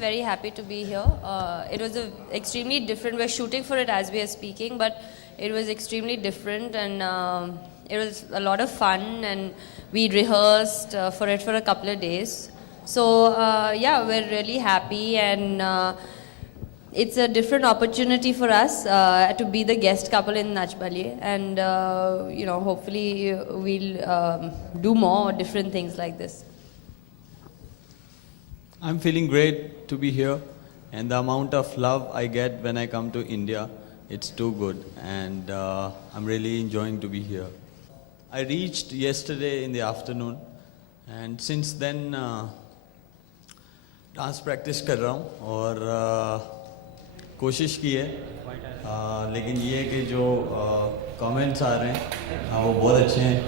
very happy to be here. It was extremely different. We're shooting for it as we are speaking, but it was extremely different, and it was a lot of fun, and we rehearsed for it for a couple of days. So yeah, we're really happy, and it's a different opportunity for us to be the guest couple in Nach Baliye, and hopefully we'll do more different things like this. I'm feeling great to be here, and the amount of love I get when I come to India, it's too good, and I'm really enjoying to be here. I reached yesterday in the afternoon, and since then dance practice कर रहा हूँ और कोशिश की है, लेकिन ये कि जो कमेंट्स आ रहे हैं वो बहुत अच्छे हैं,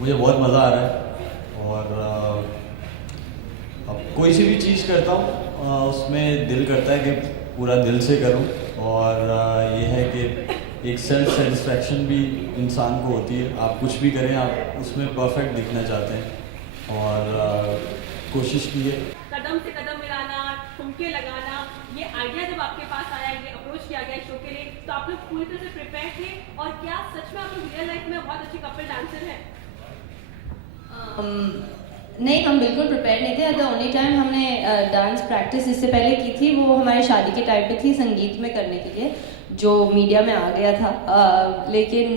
मुझे बहुत मज़ा आ रहा है, और अब कोई सी भी चीज़ करता हूँ उसमें दिल करता है कि पूरा दिल से करूँ, और ये है कि एक सेल्फ सेटिस्फैक्शन भी इंसान को होती है। आप कुछ भी करें, आप उसमें परफेक्ट दिखना चाहते हैं, और कोशिश की है। कदम से कदम मिलाना, ठुमके लगाना, ये आइडिया जब आपके पास आया, ये अप्रोच किया गया शो के लिए, तो आप लोग पूरी तरह से प्रिपेयर थे, और क्या सच में आप लोग रियल लाइफ में बहुत अच्छे कपल डांसर हैं? नहीं, हम बिल्कुल प्रिपेयर नहीं थे। द ओनली टाइम हमने डांस प्रैक्टिस इससे पहले की थी वो हमारी शादी के टाइम पे थी, संगीत में करने के लिए, जो मीडिया में आ गया था। लेकिन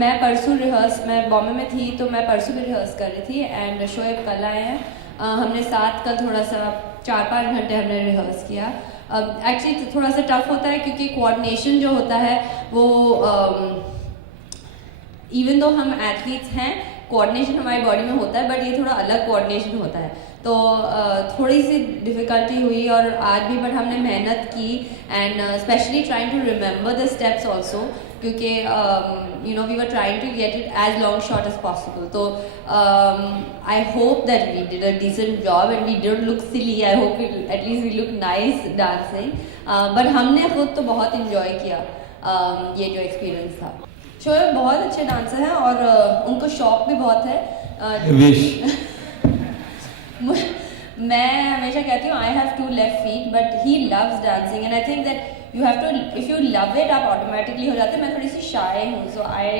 मैं बॉम्बे में थी, तो मैं परसों भी रिहर्स कर रही थी, एंड शोएब कल आए हैं। हमने साथ कल थोड़ा सा 4-5 घंटे हमने रिहर्स किया। एक्चुअली थोड़ा सा टफ होता है, क्योंकि कोऑर्डिनेशन जो होता है वो इवन दो हम एथलीट्स हैं, कोऑर्डिनेशन हमारी बॉडी में होता है, बट ये थोड़ा अलग कोऑर्डिनेशन होता है, तो थोड़ी सी डिफ़िकल्टी हुई, और आज भी बट हमने मेहनत की, and specially trying to remember the steps also, क्योंकि we were trying to get it as long shot as possible. तो I hope that we did a decent job, and we don't look silly. I hope at least we look nice dancing, but हमने खुद तो बहुत enjoy किया ये जो experience था। शोएब बहुत अच्छे डांसर हैं, और उनको शौक भी बहुत है। मैं हमेशा कहती हूँ I have 2 left feet, but he loves dancing, and I think that you have to, if you love it, आप ऑटोमेटिकली हो जाते हैं। मैं थोड़ी सी शाय हूँ, सो आई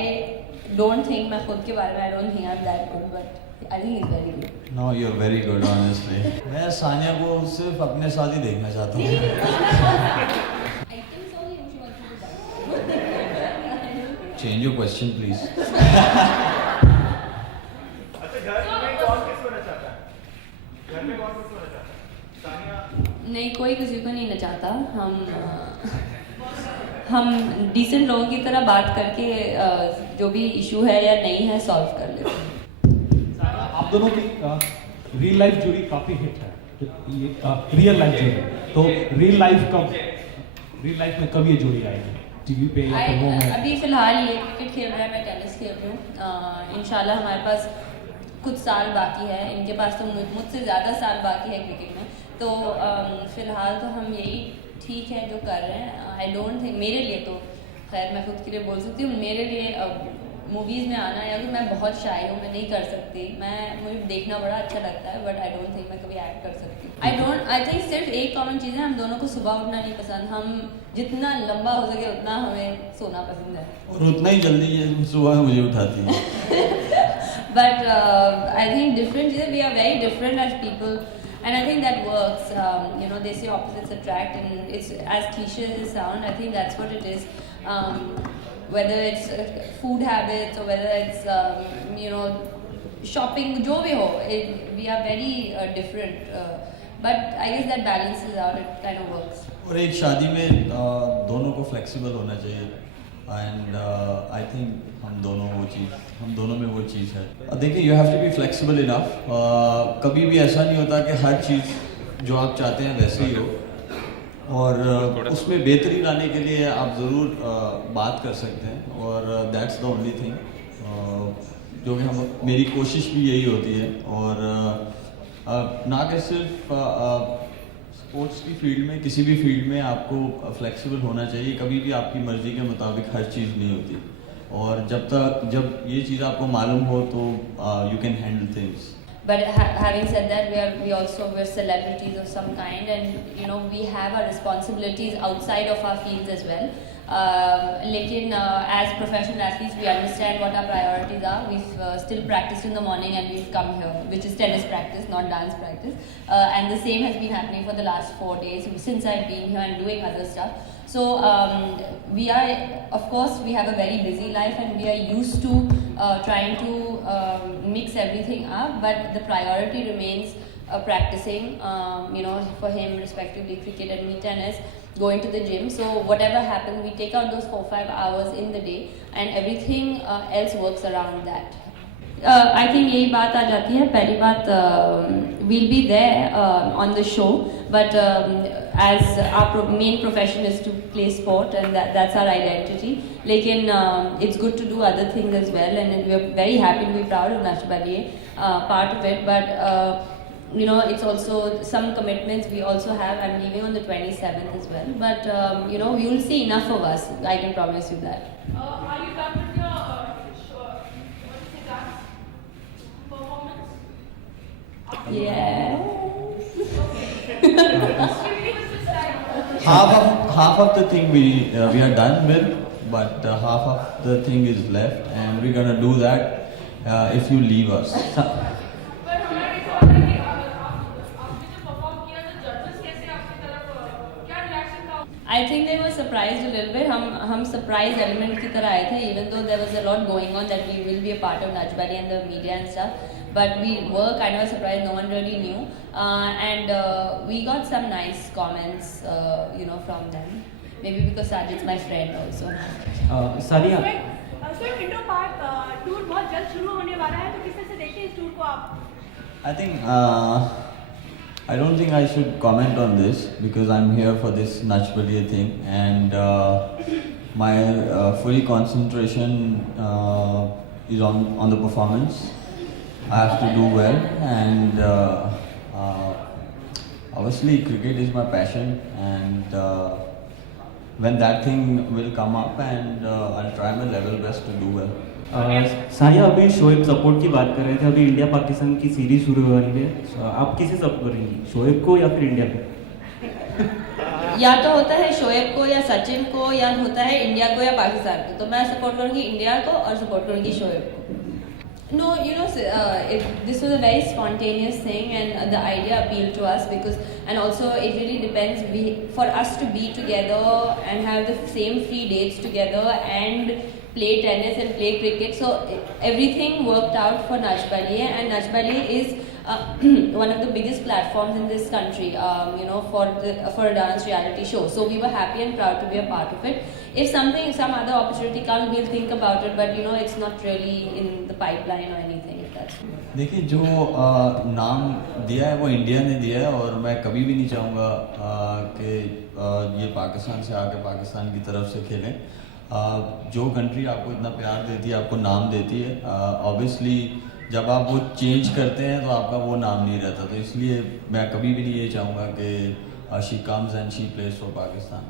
डोंट थिंक, मैं खुद के बारे में I don't think I am that good, but I think is very good. No, you are very good honestly. मैं सानिया को सिर्फ अपने साथ ही देखना चाहता हूँ। Change your question, please. नहीं, कोई किसी को नहीं नचाता। हम डिसेंट लोगों की तरह बात करके जो भी इशू है या नहीं है सॉल्व कर लेते हैं। आप दोनों की रियल लाइफ जोड़ी काफी हिट है, ये रियल लाइफ जोड़ी, तो रियल लाइफ में कब ये जोड़ी आएगी टीवी पे या फिल्मों में? अभी फिलहाल ये क्रिकेट खेल रहा है, मैं टेनिस खेल रही हूँ। इंशाल्लाह हमारे पास कुछ साल बाकी है, इनके पास तो मुझसे ज़्यादा साल बाकी है क्रिकेट में, तो फिलहाल तो हम यही ठीक है जो कर रहे हैं। आई डोंट थिंक, मेरे लिए तो खैर मैं खुद के लिए बोल सकती हूँ, मेरे लिए मूवीज़ में आना, या फिर मैं बहुत शाय हूँ, मैं नहीं कर सकती। मुझे देखना बड़ा अच्छा लगता है, बट आई डोंट थिंक मैं कभी एक्ट कर सकती। आई थिंक सिर्फ एक कॉमन चीज़ है, हम दोनों को सुबह उठना नहीं पसंद। हम जितना लंबा हो सके उतना हमें सोना पसंद है, और उतना ही जल्दी ये सुबह मुझे उठाती है। बट आई थिंक डिफरेंट चीज़ें, we are very different as people, and I think that works. They say opposites attract, and it's as cliche as it sounds, I think that's what it is. Whether it's food habits, or whether it's shopping, jo bhi ho, we are very different, but I guess that balances out, it kind of works. और एक शादी में दोनों को flexible होना चाहिए, and I think हम दोनों में वो चीज़ है। देखिए, you have to be flexible enough. कभी भी ऐसा नहीं होता कि हर चीज़ जो आप चाहते हैं वैसे ही हो, और उसमें बेहतरी लाने के लिए आप ज़रूर बात कर सकते हैं, और दैट्स द ओनली थिंग जो कि मेरी कोशिश भी यही होती है। और ना कि सिर्फ स्पोर्ट्स की फील्ड में, किसी भी फील्ड में आपको फ्लेक्सिबल होना चाहिए। कभी भी आपकी मर्ज़ी के मुताबिक हर चीज़ नहीं होती, और जब ये चीज़ आपको मालूम हो तो you can handle things. But having said that, we're celebrities of some kind, and you know we have our responsibilities outside of our fields as well. Lekin as professional athletes, we understand what our priorities are. We've still practiced in the morning and we've come here, which is tennis practice, not dance practice. And the same has been happening for the last 4 days since I've been here and doing other stuff. So we are, of course, we have a very busy life and we are used to trying to mix everything up, but the priority remains practicing, you know, for him respectively cricket and me tennis, going to the gym. So whatever happens, we take out those 4-5 hours in the day and everything else works around that. I think यही बात आ जाती है. पहली बात, we'll be there on the show, but as our main profession is to play sport and that's our identity. लेकिन it's good to do other things as well, and we are very happy to be proud of Natch Baliye, part of it. But you know, it's also some commitments we also have. I'm leaving on the 27th as well, but you know, you'll see enough of us. I can promise you that. Are you done with your dance performance? Yeah. Half of the thing we are done with, but half of the thing is left, and we're gonna do that if you leave us. I think they were surprised a little bit. हम surprise element की तरह आए थे, even though there was a lot going on that we will be a part of Natch Baliye and the media and stuff. But we were kind of surprised. No one really knew, and we got some nice comments, you know, from them. Maybe because Sajid's my friend also. Sania, sir Indo park tour बहुत जल्द शुरू होने वाला है, तो किस तरह से देखते हैं इस टूर को आप? I think I don't think I should comment on this because I'm here for this Natch Baliye thing, and my fully concentration is on the performance. I have to do well, and obviously cricket is my passion, and when that thing will come up, and I'll try my level best to do well. Sania, अभी Shoaib support की बात कर रहे थे. अभी India Pakistan की series शुरू होने वाली है. आप किसे सपोर्ट करेंगी, शोएब को या फिर इंडिया को? या तो होता है शोएब को या सचिन को, या होता है इंडिया को या पाकिस्तान को. तो मैं सपोर्ट करूंगी इंडिया को और सपोर्ट करूंगी शोएब को. No, you know, this was a very spontaneous thing, and the idea appealed to us because, and also it really depends. For us to be together and have the same free dates together and play tennis and play cricket, so everything worked out for Natch Baliye, and Natch Baliye is one of the biggest platforms in this country, you know, for a dance reality show. So we were happy and proud to be a part of it. If some other opportunity comes, we'll think about it, but you know, it's not really in the pipeline or anything. If that's देखिए, जो नाम दिया है वो India ने दिया है, और मैं कभी भी नहीं चाहूँगा कि ये पाकिस्तान से आके पाकिस्तान की तरफ से खेलें. जो कंट्री आपको इतना प्यार देती है, आपको नाम देती है, ऑब्वियसली जब आप वो चेंज करते हैं तो आपका वो नाम नहीं रहता. तो इसलिए मैं कभी भी नहीं ये चाहूँगा कि she comes and she place for Pakistan.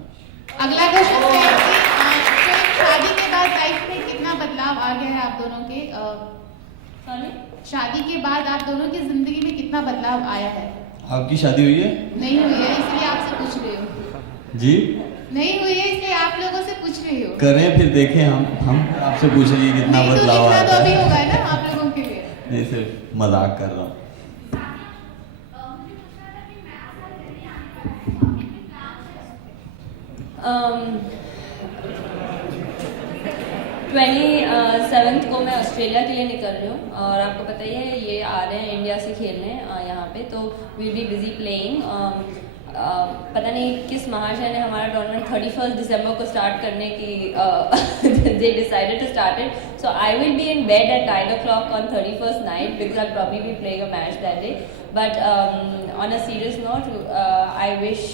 अगला क्वेश्चन है कि शादी के बाद लाइफ में कितना बदलाव आ गया है आप दोनों के? शादी के बाद आप दोनों की जिंदगी में कितना बदलाव आया है? आपकी शादी हुई है? नहीं हुई है, इसलिए आपसे पूछ रही हूँ. जी, नहीं हुई है, इसलिए आप लोगों से पूछ रही हूँ. करें फिर देखें, हम आपसे पूछेंगे कितना नहीं, तो बदलाव इतना आया तो अभी है. होगा ना आप लोगों के लिए. नहीं, सिर्फ मजाक कर रहा हूँ. 27th को मैं ऑस्ट्रेलिया के लिए निकल रही हूँ, और आपको पता ही है ये आ रहे हैं इंडिया से खेलने यहाँ पे, तो वील बी बिजी प्लेइंग. पता नहीं किस महाशय ने हमारा टूर्नामेंट 31 दिसंबर को स्टार्ट करने की they decided to start it, so I will be in bed at 9 o'clock on 31st night because I'll probably be playing a match that day. But on a serious note, I wish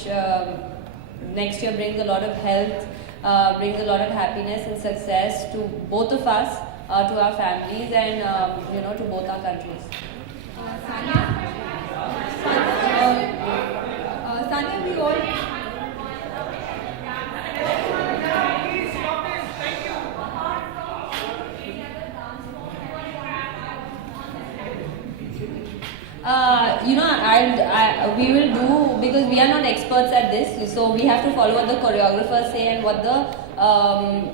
next year brings a lot of health, brings a lot of happiness and success to both of us, to our families, and you know, to both our countries. Sania, we all You know, we will do, because we are not experts at this, so we have to follow what the choreographers say and what the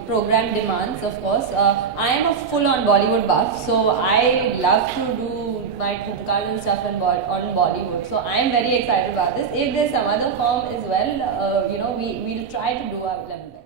program demands, of course. I am a full-on Bollywood buff, so I love to do my khudkars and stuff on Bollywood. So I am very excited about this. If there's some other form as well, you know, we'll try to do our level best.